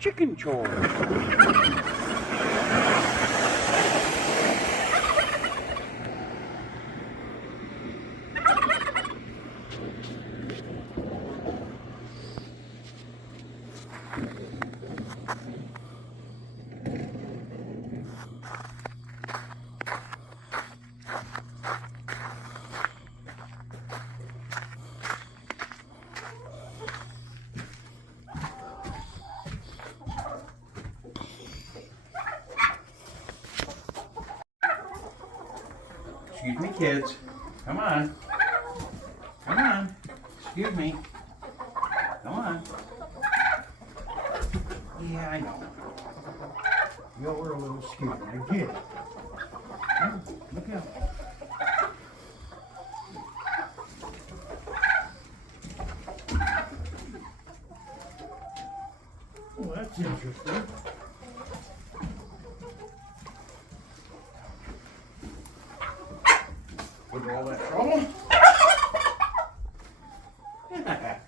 Chicken chores. Excuse me, kids. Come on. Come on. Excuse me. Come on. Yeah, I know. Y'all are a little scared. I get it. Oh, look out. Well, that's interesting. With all that trouble. Yeah.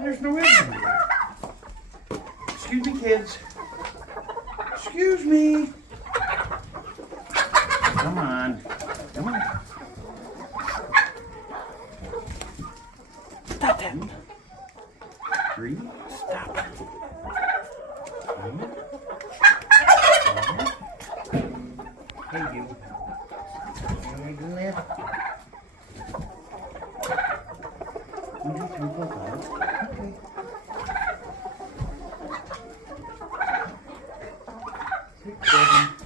There's no reason here. Excuse me, kids. Excuse me. Come on. Come on. Stop that. 3. Stop. 1. Hey, you. Do that. 1, 2, 3, 4, 5. Okay. 6, 7,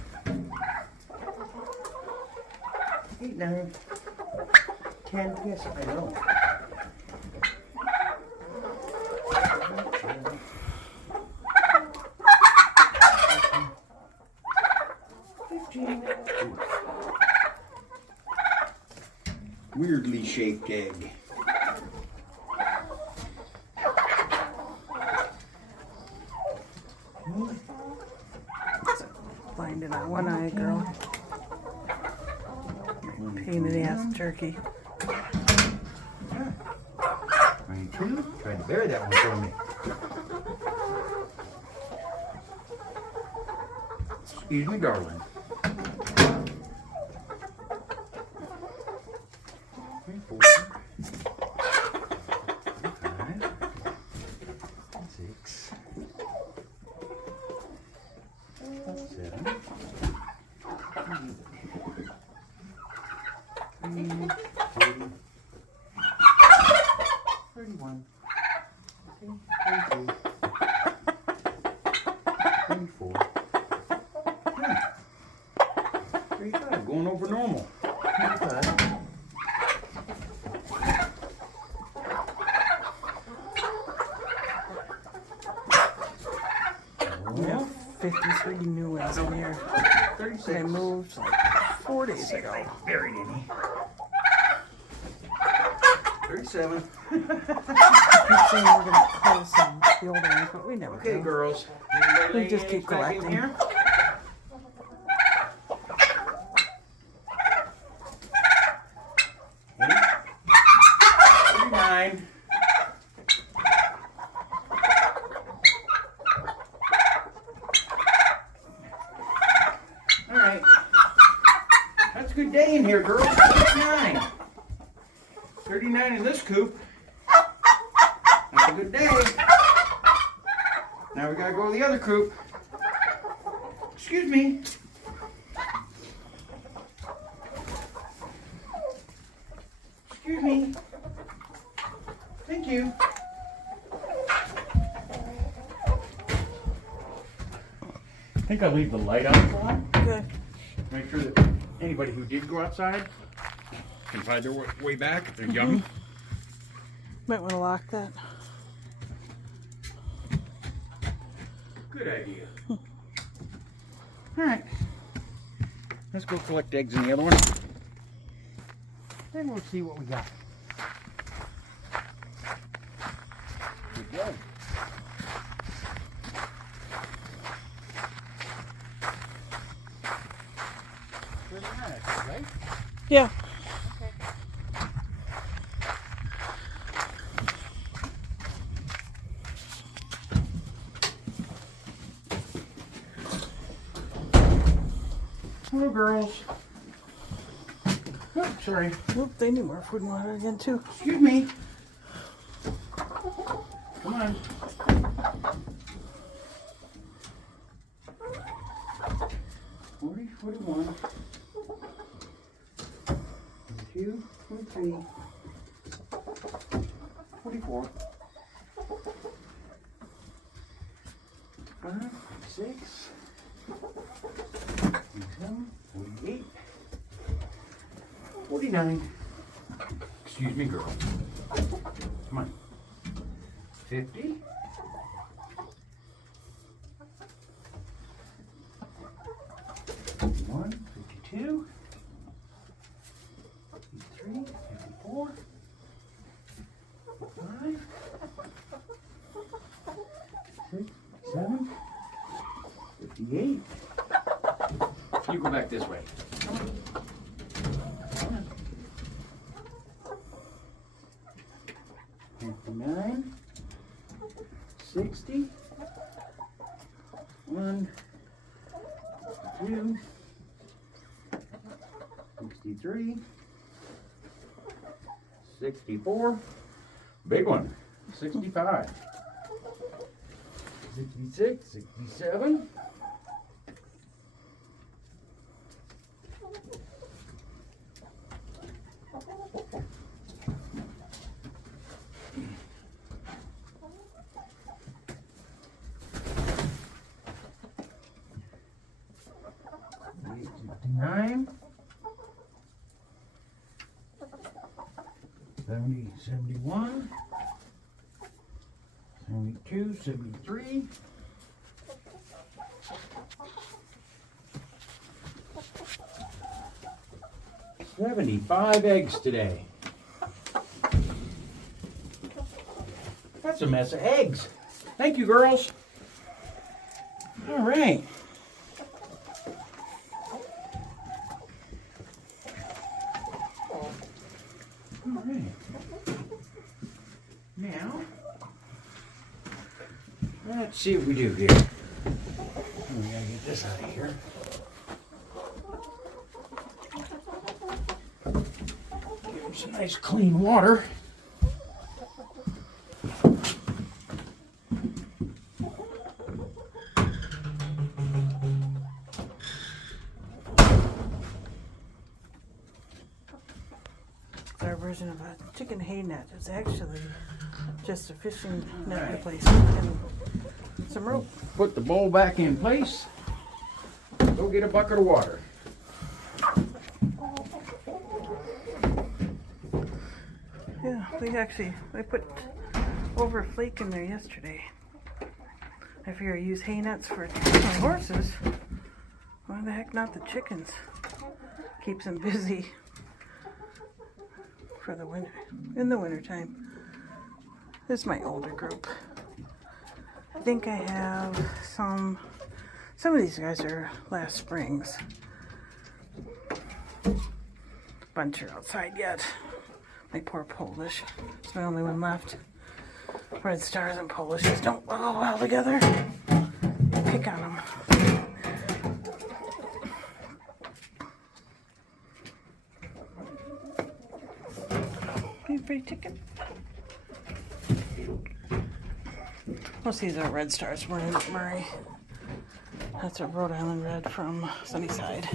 8, 9, 10. Yes, I know. 15. Weirdly shaped egg. Blinded on one eye, girl. Pain in the ass turkey. 22. Trying to bury that one from me. Excuse me, darling. 4, 5, 6, 7, 8, 30, 31, 32, 24, 35, going over normal. 25. We have 53 new ones in here. 36. They moved like 4 days ago. Buried any. 37. I keep saying we're going to close some the old ones, but we never Okay, do. girls. We just keep collecting. Here? Alright. That's a good day in here, girls. 39. 39 in this coop. That's a good day. Now we gotta go to the other coop. Excuse me. Excuse me. Thank you. I think I'll leave the light on for a while. Okay. Make sure that anybody who did go outside can find their way back if they're young. Might want to lock that. Good idea. Alright. Let's go collect eggs in the other one. Then we'll see what we got. Good go. Right? Yeah. Hello, girls. Oh, sorry. Oop, they need more food and water again too. Excuse me. Come on. $40, $41, $42, $23, $44, $5, $6, $47, $48, $49. Excuse me, girl. Come on. 50. 51, 52, 53, 54, 55, 56, 57, 58. You go back this way. Come on. Come on. 59, 60, 1, 2, 63, 64, big one, 65, 66, 67, 69, 70, 71, 72, 73, 75 eggs today. That's a mess of eggs. Thank you, girls. All right. All right. Now, let's see what we do here. We gotta get this out of here. Give them some nice clean water. Our version of a chicken hay net is actually just a fishing net replacement and some rope. Put the bowl back in place. Go get a bucket of water. Yeah, I put over flake in there yesterday. I figure I use hay nets for my horses. Why the heck not the chickens? Keeps them busy for the winter, in the winter time. This is my older group. I think I have some of these guys are last spring's. Bunch are outside yet. My poor Polish. It's my only one left. Red Stars and Polishes don't go well together. Pick on them. Hey, pretty chicken. Most of these are Red Stars, Murray. That's a Rhode Island Red from Sunnyside.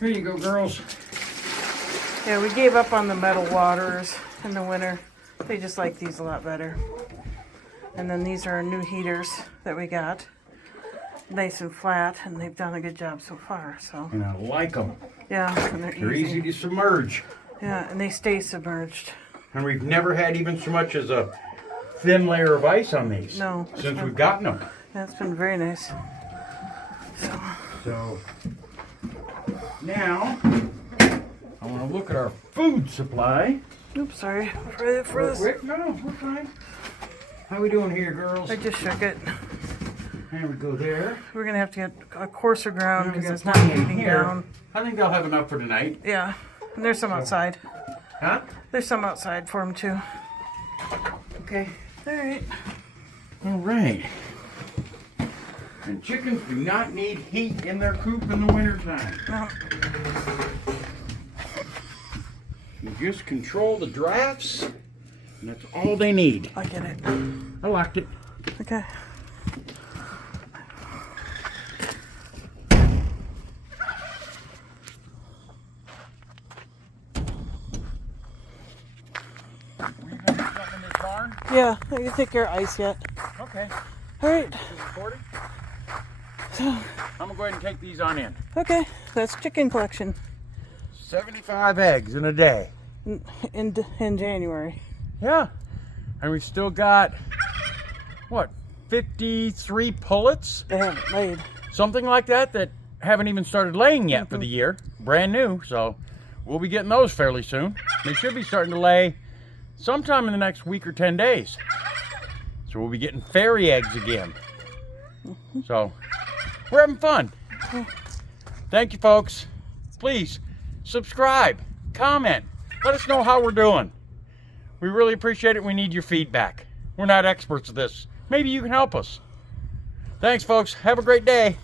Here you go, girls. Yeah, we gave up on the metal waters in the winter. They just like these a lot better. And then these are our new heaters that we got. Nice and flat, and they've done a good job so far. So. And I like them. Yeah, and They're easy to submerge. Yeah, and they stay submerged. And we've never had even so much as a thin layer of ice on these. No. Since we've gotten them. Yeah, it's been very nice. So now I want to look at our food supply. Oops, sorry. For this. Quick, no, we're fine. How we doing here, girls? I just shook it. There we go there. We're gonna have to get a coarser ground because it's not plenty in heating here. down. I think they'll have enough for tonight. Yeah, and there's some outside. Huh? There's some outside for them too. Okay. All right. All right. And chickens do not need heat in their coop in the wintertime. No. You just control the drafts, and that's all they need. I get it. I locked it. Okay. Yeah, I can take your ice yet. Okay. All right. This is recording. I'm gonna go ahead and take these on in. Okay, that's chicken collection 75 eggs in a day. in January. Yeah. And we've still got, what, 53 pullets? They haven't laid. Something like that that haven't even started laying yet for the year. Brand new, so we'll be getting those fairly soon. They should be starting to lay sometime in the next week or 10 days. So we'll be getting fairy eggs again. So we're having fun. Thank you, folks. Please subscribe, comment, let us know how we're doing. We really appreciate it. We need your feedback. We're not experts at this. Maybe you can help us. Thanks, folks. Have a great day.